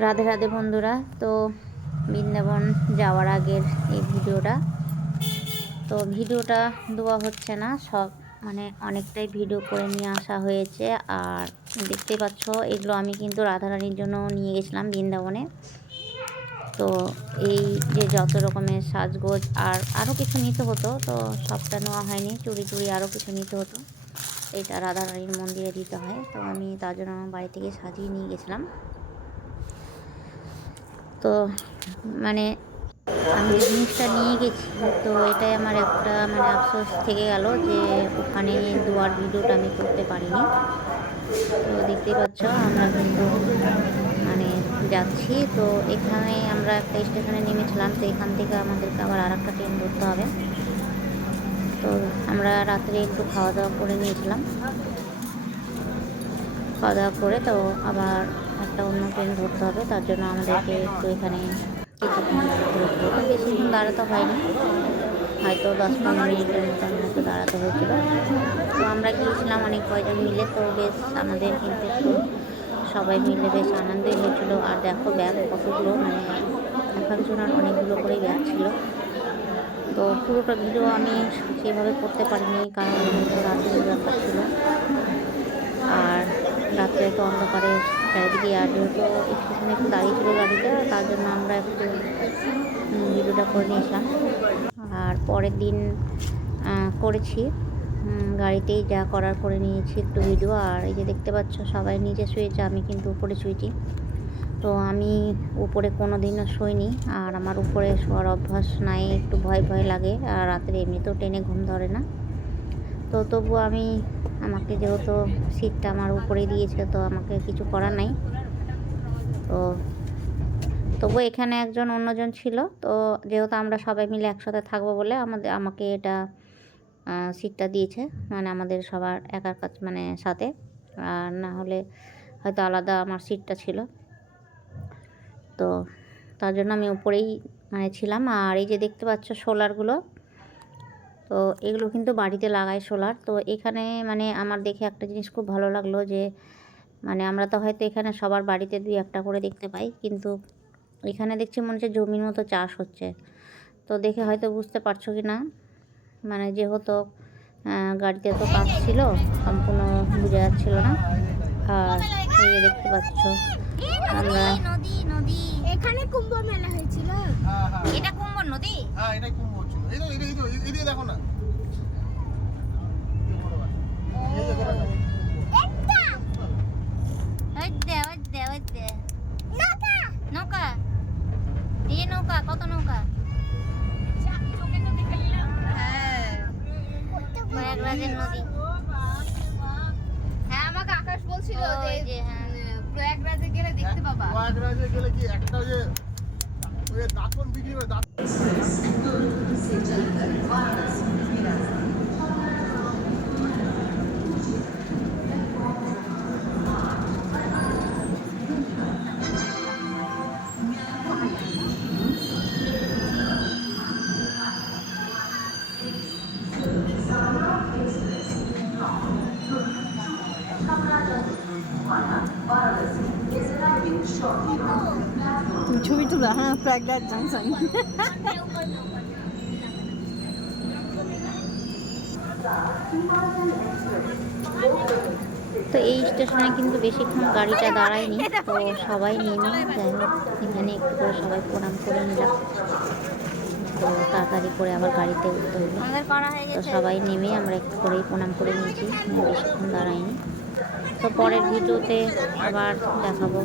রাধে রাধে বন্ধুরা। তো বৃন্দাবন যাওয়ার আগের এই ভিডিওটা, তো ভিডিওটা দেওয়া হচ্ছে না, সব মানে অনেকটাই ভিডিও করে নিয়ে আসা হয়েছে। আর দেখতে পাচ্ছ এগুলো আমি কিন্তু রাধারানীর জন্য নিয়ে গেছিলাম বৃন্দাবনে। তো এই যে যত রকমের সাজগোজ আর আরও কিছু নিতে হতো, তো সবটা নেওয়া হয়নি, চুড়ি টুড়ি আরও কিছু নিতে হতো। এটা রাধারানীর মন্দিরে দিতে হয়, তো আমি তার জন্য আমার বাড়ি থেকে সাজিয়ে নিয়ে গেছিলাম। তো মানে আমি যে জিনিসটা নিয়ে গেছি, তো এটাই আমার একটা আফসোস থেকে গেল যে ওখানে দুয়ার ভিডিওটা আমি করতে পারিনি। তো দেখতেই পাচ্ছ আমরা কিন্তু যাচ্ছি। তো এখানে আমরা একটা স্টেশনে নেমেছিলাম, তো এখান থেকে আমাদেরকে আবার আর একটা ট্রেন ধরতে হবে। তো আমরা রাত্রে একটু খাওয়া দাওয়া করে নিয়েছিলাম, খাওয়া দাওয়া করে তো আবার একটা অন্য ট্রেন ধরতে হবে। তার জন্য আমাদেরকে একটু এখানে কিছুক্ষণ ধরেছিল, তো বেশিক্ষণ দাঁড়াতে হয়নি, হয়তো 10-15 মিনিটের মতন হয়তো দাঁড়াতে হয়েছিল। তো আমরা গিয়েছিলাম অনেক কয়জন মিলে, তো বেশ আমাদের কিন্তু একটু সবাই মিলে বেশ আনন্দই হয়েছিলো। আর দেখো ব্যাগ কতগুলো, এক একজনের অনেকগুলো করেই ব্যাগ ছিল। তো পুরোটা ভিডিও আমি সেভাবে করতে পারিনি, কারণ রাতের ব্যাপার ছিল আর রাত্রে তো অন্ধকারে চারিদিকে। আর যেহেতু স্টেশনে একটু দাঁড়িয়ে ছিল গাড়িটা, তার জন্য আমরা একটু ভিডিওটা করে নিয়েছিলাম। আর পরের দিন করেছি গাড়িতেই, যা করার করে নিয়েছি একটু ভিডিও। আর এই যে দেখতে পাচ্ছ সবাই নিচে শুয়েছে, আমি কিন্তু উপরে শুয়েছি। তো আমি উপরে কোনো দিনও শুইনি, আর আমার উপরে শোয়ার অভ্যাস নাই, একটু ভয় ভয় লাগে। আর রাত্রে এমনিতেও ট্রেনে ঘুম ধরে না। তো তবু আমাকে যেহেতু সিটটা আমার উপরে দিয়েছে, তো আমাকে কিছু করার নাই। তো তবু এখানে একজন অন্যজন ছিল, তো যেহেতু আমরা সবাই মিলে একসাথে থাকবো বলে আমাকে এটা সিটটা দিয়েছে, আমাদের সবার একার কাছে সাথে। আর না হলে হয়তো আলাদা আমার সিটটা ছিল। তো তার জন্য আমি উপরেই ছিলাম। আর এই যে দেখতে পাচ্ছ সোলারগুলো, তো এগুলো কিন্তু বাড়িতে লাগায় সোলার। তো এখানে আমার দেখে একটা জিনিস খুব ভালো লাগলো যে আমরা তো হয়তো এখানে সবার বাড়িতে 2-1টা করে দেখতে পাই, কিন্তু এখানে দেখছি মনে হচ্ছে জমির মতো চাষ হচ্ছে। তো দেখে হয়তো বুঝতে পারছো কি না, যেহেতু গাড়িতে তো কাজ ছিল, সম্পূর্ণ বোঝা যাচ্ছিল না। আর এই যে দেখতে পাচ্ছ আমরা এখানে কুম্ভ মেলা হয়েছিল। এটা কুম্ভ নদী, হ্যাঁ এটা কুম্ভ ছিল। এই দেখো না, নৌকা, এই নৌকা, কত নৌকা, হ্যাঁ প্রয়াগরাজের নদী। হ্যাঁ আমাকে আকাশ বলছিল যে হ্যাঁ প্রয়াগরাজে গেলে দেখতে পাবা। প্রয়াগরাজে গেলে কি একটা যে ওই দাঁতন বিক্রি করে দাঁত ছবি তোলা, হ্যাঁ প্রয়াগরাজ জংশন। তো এই স্টেশনে কিন্তু বেশিক্ষণ গাড়িটা দাঁড়ায়নি, তো সবাই নেমে যাই হোক এখানে একটু করে সবাই প্রণাম করে নিলাম। তো তাড়াতাড়ি করে আবার গাড়িতে উঠতে হলো, তো সবাই নেমে আমরা একটু করেই প্রণাম করে নিয়েছি, বেশিক্ষণ দাঁড়ায়নি। তো পরের ভিডিওতে আবার দেখাবো।